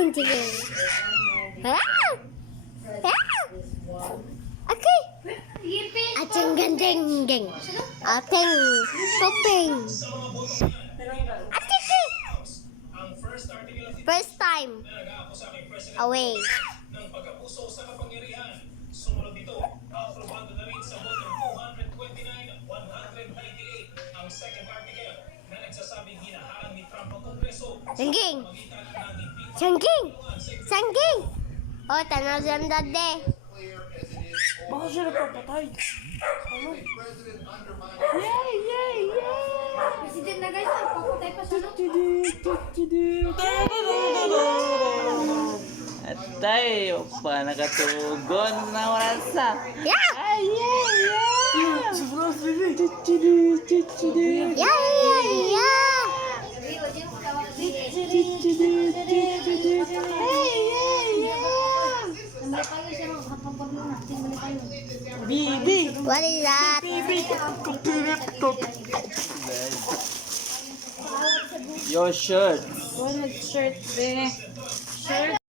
Sige. Ah! Ah! Okay. Ating gandeng. Ating topping. Atiki. First time. Away. Ng pagkapuso sa kapangyarihan. Sumunod dito, aprobado na rin sa botong 229-198 ang second article na nagsasabing hinaharang ni Trump ang Kongreso. Sangging. Sangging. Oh, tanaw dyan dade. Baka siya napapatay. Ano? Yay! President na guys, papatay pa siya, no? At tayo pa nakatugon na oras. Yeah! Ay, yeah! Yeah! Bibi! What is that? Your shirt. Shirt, be. Shirt.